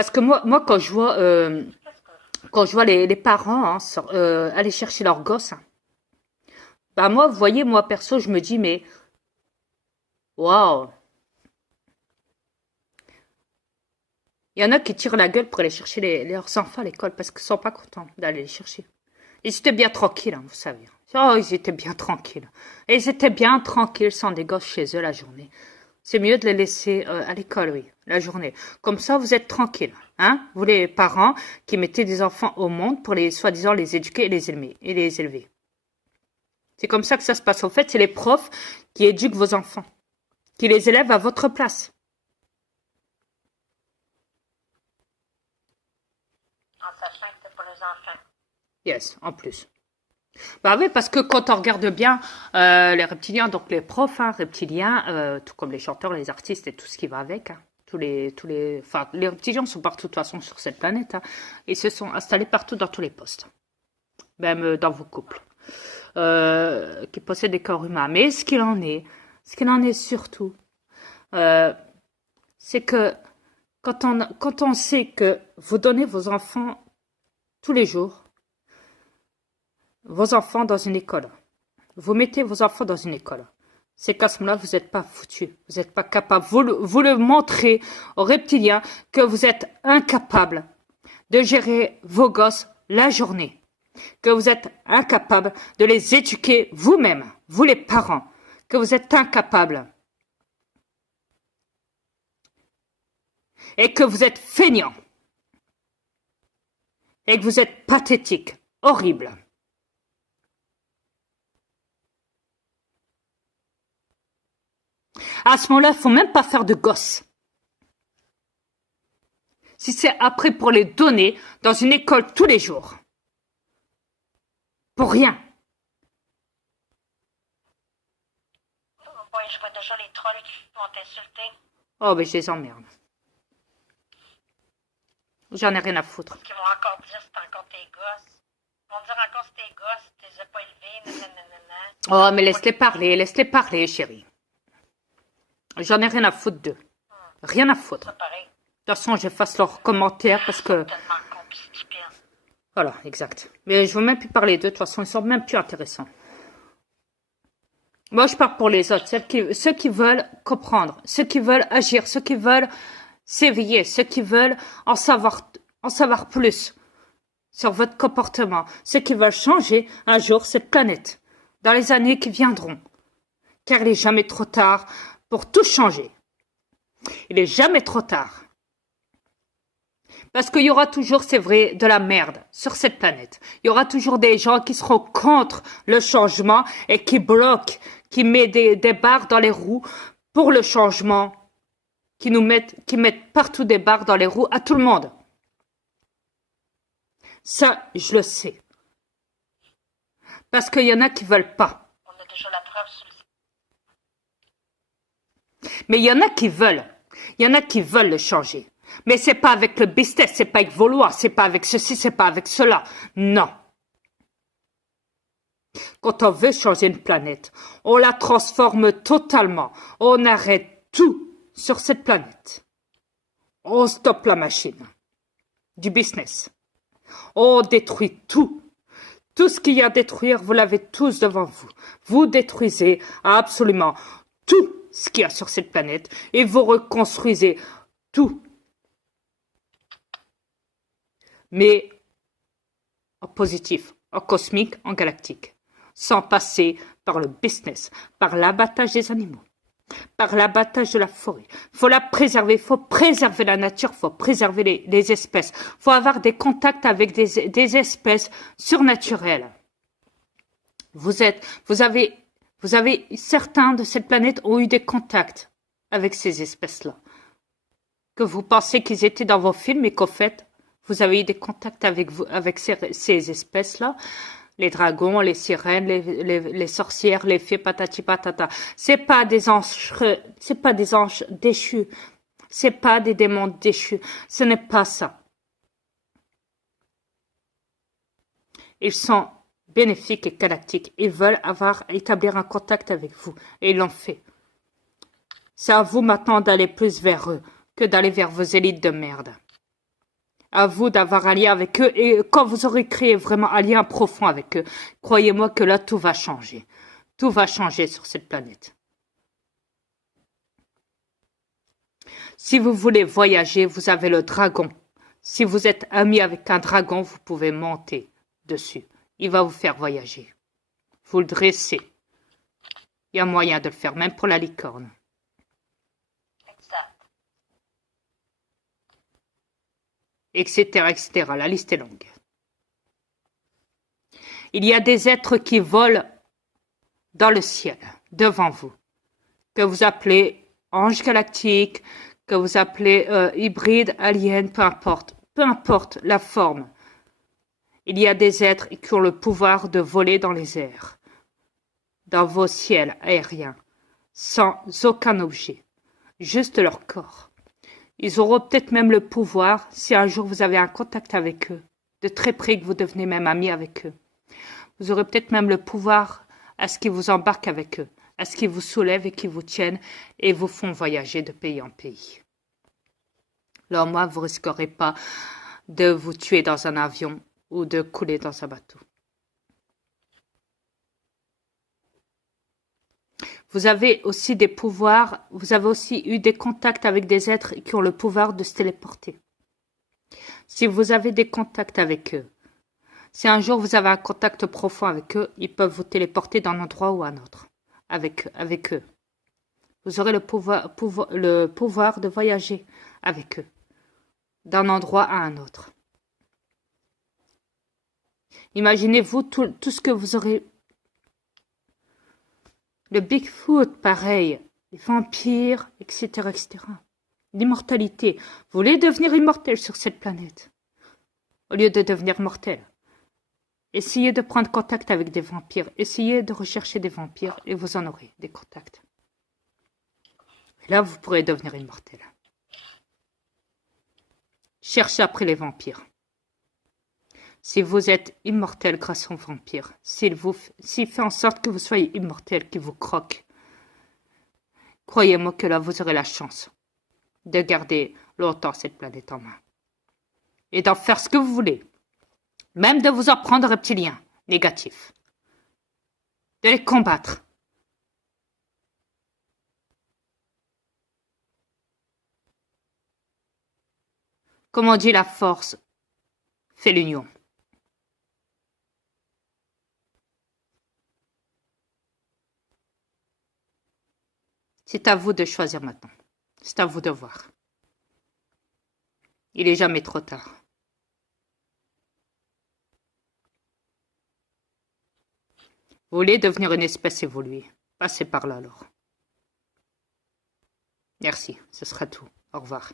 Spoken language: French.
Parce que moi quand je vois les parents hein, aller chercher leurs gosses, hein, bah moi, vous voyez, moi perso, je me dis, mais waouh, il y en a qui tirent la gueule pour aller chercher leurs enfants à l'école parce qu'ils sont pas contents d'aller les chercher. Ils étaient bien tranquilles, hein, vous savez. Oh, ils étaient bien tranquilles. Et ils étaient bien tranquilles sans des gosses chez eux la journée. C'est mieux de les laisser à l'école, oui, la journée. Comme ça, vous êtes tranquilles, hein? Vous les parents qui mettez des enfants au monde pour les soi-disant les éduquer et les élever. C'est comme ça que ça se passe. En fait, c'est les profs qui éduquent vos enfants, qui les élèvent à votre place. En sachant que c'est pour les enfants. Yes, en plus. Bah oui, parce que quand on regarde bien les reptiliens, donc les profs hein, reptiliens, tout comme les chanteurs, les artistes et tout ce qui va avec, hein, enfin, les reptiliens sont partout de toute façon sur cette planète. Hein, ils se sont installés partout dans tous les postes, même dans vos couples, qui possèdent des corps humains. Mais ce qu'il en est surtout, euh, c'est que quand on sait que vous donnez vos enfants tous les jours, vos enfants dans une école. Vous mettez vos enfants dans une école. C'est qu'à ce moment-là, vous n'êtes pas foutu. Vous n'êtes pas capable. Vous le montrez aux reptiliens que vous êtes incapable de gérer vos gosses la journée. Que vous êtes incapable de les éduquer vous-même, vous les parents. Que vous êtes incapable. Et que vous êtes feignant. Et que vous êtes pathétique. Horrible. À ce moment-là, il ne faut même pas faire de gosses. Si c'est après pour les donner dans une école tous les jours. Pour rien. Bon, je vois déjà les trolls qui vont t'insulter. Oh, mais je les emmerde. J'en ai rien à foutre. Qui vont encore dire c'est encore tes gosses. Ils vont dire encore c'est tes gosses, tu les as pas élevés, nanana. Oh, mais laisse-les parler, chérie. J'en ai rien à foutre d'eux. Rien à foutre. De toute façon, j'efface leurs commentaires parce que... Tellement con pis stupide. Voilà, exact. Mais je veux même plus parler d'eux. De toute façon, ils sont même plus intéressants. Moi, je parle pour les autres. Ceux qui veulent comprendre, ceux qui veulent agir, ceux qui veulent s'éveiller, ceux qui veulent en savoir plus sur votre comportement, ceux qui veulent changer un jour cette planète dans les années qui viendront. Car il n'est jamais trop tard pour tout changer. Il n'est jamais trop tard. Parce qu'il y aura toujours, c'est vrai, de la merde sur cette planète. Il y aura toujours des gens qui seront contre le changement et qui bloquent, qui mettent des barres dans les roues pour le changement, qui mettent partout des barres dans les roues à tout le monde. Ça, je le sais. Parce qu'il y en a qui veulent pas. On a déjà la preuve sur le... Mais il y en a qui veulent. Il y en a qui veulent le changer. Mais c'est pas avec le business, c'est pas avec vos lois, c'est pas avec ceci, c'est pas avec cela. Non. Quand on veut changer une planète, on la transforme totalement. On arrête tout sur cette planète. On stoppe la machine du business. On détruit tout. Tout ce qu'il y a à détruire, vous l'avez tous devant vous. Vous détruisez absolument tout ce qu'il y a sur cette planète et vous reconstruisez tout. Mais en positif, en cosmique, en galactique, sans passer par le business, par l'abattage des animaux, par l'abattage de la forêt. Faut la préserver, faut préserver la nature, faut préserver les espèces, faut avoir des contacts avec des espèces surnaturelles. Vous avez, certains de cette planète ont eu des contacts avec ces espèces-là. Que vous pensez qu'ils étaient dans vos films et qu'au fait, vous avez eu des contacts avec ces espèces-là, les dragons, les sirènes, les sorcières, les fées, patati patata. C'est pas des anges déchus. C'est pas des démons déchus. Ce n'est pas ça. Ils sont bénéfiques et galactiques. Ils veulent établir un contact avec vous. Et ils l'ont fait. C'est à vous maintenant d'aller plus vers eux que d'aller vers vos élites de merde. À vous d'avoir un lien avec eux. Et quand vous aurez créé vraiment un lien profond avec eux, croyez-moi que là, tout va changer. Tout va changer sur cette planète. Si vous voulez voyager, vous avez le dragon. Si vous êtes ami avec un dragon, vous pouvez monter dessus. Il va vous faire voyager. Vous le dressez. Il y a moyen de le faire, même pour la licorne. Exact. Etc., etc. La liste est longue. Il y a des êtres qui volent dans le ciel, devant vous, que vous appelez anges galactiques, que vous appelez hybrides, aliens, peu importe la forme. Il y a des êtres qui ont le pouvoir de voler dans les airs, dans vos ciels aériens, sans aucun objet, juste leur corps. Ils auront peut-être même le pouvoir, si un jour vous avez un contact avec eux, de très près que vous devenez même ami avec eux. Vous aurez peut-être même le pouvoir à ce qu'ils vous embarquent avec eux, à ce qu'ils vous soulèvent et qu'ils vous tiennent et vous font voyager de pays en pays. Alors moi, vous ne risquerez pas de vous tuer dans un avion ou de couler dans un bateau. Vous avez aussi des pouvoirs, vous avez aussi eu des contacts avec des êtres qui ont le pouvoir de se téléporter. Si vous avez des contacts avec eux, si un jour vous avez un contact profond avec eux, ils peuvent vous téléporter d'un endroit ou à un autre, avec eux. Vous aurez le pouvoir de voyager avec eux, d'un endroit à un autre. Imaginez-vous tout ce que vous aurez. Le Bigfoot, pareil, les vampires, etc., etc. L'immortalité. Vous voulez devenir immortel sur cette planète, au lieu de devenir mortel. Essayez de prendre contact avec des vampires. Essayez de rechercher des vampires et vous en aurez des contacts. Et là, vous pourrez devenir immortel. Cherchez après les vampires. Si vous êtes immortel grâce aux vampires, s'il fait en sorte que vous soyez immortel, qu'il vous croque, croyez-moi que là, vous aurez la chance de garder longtemps cette planète en main. Et d'en faire ce que vous voulez. Même de vous en prendre aux reptiliens négatifs. De les combattre. Comme on dit, la force fait l'union. C'est à vous de choisir maintenant. C'est à vous de voir. Il n'est jamais trop tard. Vous voulez devenir une espèce évoluée. Passez par là alors. Merci, ce sera tout. Au revoir.